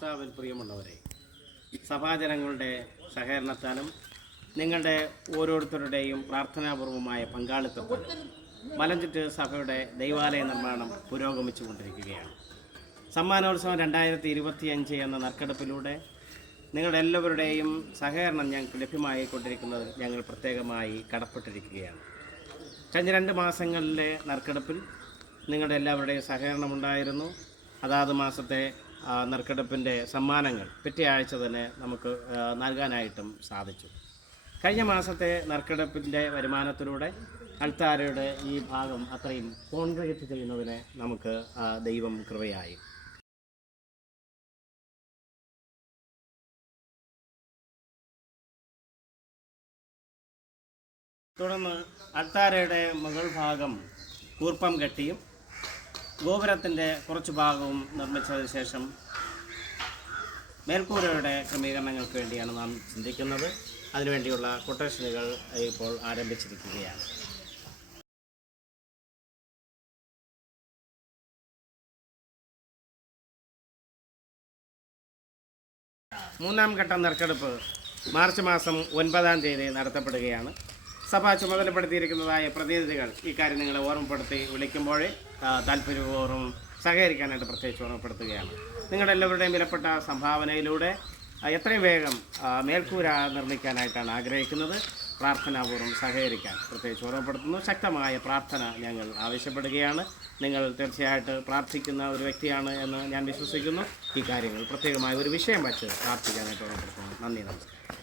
കർത്താവിൽ പ്രിയമുള്ളവരെ, സഭാജനങ്ങളുടെ സഹകരണത്താലും നിങ്ങളുടെ ഓരോരുത്തരുടെയും പ്രാർത്ഥനാപൂർവമായ പങ്കാളിത്തത്താലും മലഞ്ചുറ്റ് സഭയുടെ ദൈവാലയ നിർമ്മാണം പുരോഗമിച്ചുകൊണ്ടിരിക്കുകയാണ്. സമ്മാനോത്സവം 2025 എന്ന നറുക്കെടുപ്പിലൂടെ നിങ്ങളുടെ എല്ലാവരുടെയും സഹകരണം ഞങ്ങൾക്ക് ലഭ്യമായിക്കൊണ്ടിരിക്കുന്നത് ഞങ്ങൾ പ്രത്യേകമായി കടപ്പെട്ടിരിക്കുകയാണ്. കഴിഞ്ഞ 2 മാസങ്ങളിലെ നറുക്കെടുപ്പിൽ നിങ്ങളുടെ എല്ലാവരുടെയും സഹകരണമുണ്ടായിരുന്നു. അതാത് മാസത്തെ നറുക്കെടുപ്പിൻ്റെ സമ്മാനങ്ങൾ പിറ്റേ ആഴ്ച തന്നെ നമുക്ക് നൽകാനായിട്ടും സാധിച്ചു. കഴിഞ്ഞ മാസത്തെ നറുക്കെടുപ്പിൻ്റെ വരുമാനത്തിലൂടെ അൾത്താരയുടെ ഈ ഭാഗം അത്രയും കോൺക്രീറ്റ് ചെയ്യുന്നതിന് നമുക്ക് ദൈവം കൃപയായി. തുടർന്ന് അൾത്താരയുടെ മുകൾ ഭാഗം കൂർപ്പം കെട്ടിയും ഗോപുരത്തിൻ്റെ കുറച്ച് ഭാഗവും നിർമ്മിച്ചതിന് ശേഷം മേൽക്കൂരയുടെ ക്രമീകരണങ്ങൾക്ക് വേണ്ടിയാണ് നാം ചിന്തിക്കുന്നത്. അതിനുവേണ്ടിയുള്ള കൊട്ടേഷനുകൾ ഇപ്പോൾ ആരംഭിച്ചിരിക്കുകയാണ്. മൂന്നാം ഘട്ട നറുക്കെടുപ്പ് മാർച്ച് മാസം 9-ാം തീയതി നടത്തപ്പെടുകയാണ്. സഭ ചുമതലപ്പെടുത്തിയിരിക്കുന്നതായ പ്രതിനിധികൾ ഇക്കാര്യം നിങ്ങളെ ഓർമ്മപ്പെടുത്തി വിളിക്കുമ്പോൾ താല്പര്യപൂർവ്വം സഹകരിക്കാനായിട്ട് പ്രത്യേകിച്ച് ഓർമ്മപ്പെടുത്തുകയാണ്. നിങ്ങളുടെ എല്ലാവരുടെയും വിലപ്പെട്ട സംഭാവനയിലൂടെ എത്രയും വേഗം മേൽക്കൂര നിർമ്മിക്കാനായിട്ടാണ് ആഗ്രഹിക്കുന്നത്. പ്രാർത്ഥനാപൂർവ്വം സഹകരിക്കാൻ പ്രത്യേകിച്ച് ഓർമ്മപ്പെടുത്തുന്നു. ശക്തമായ പ്രാർത്ഥന ഞങ്ങൾ ആവശ്യപ്പെടുകയാണ്. നിങ്ങൾ തീർച്ചയായിട്ട് പ്രാർത്ഥിക്കുന്ന ഒരു വ്യക്തിയാണ് എന്ന് ഞാൻ വിശ്വസിക്കുന്നു. ഈ കാര്യങ്ങൾ പ്രത്യേകമായ ഒരു വിഷയം വച്ച് പ്രാർത്ഥിക്കാനായിട്ട് ഓർമ്മപ്പെടുത്തുന്നു. നന്ദി, നമസ്കാരം.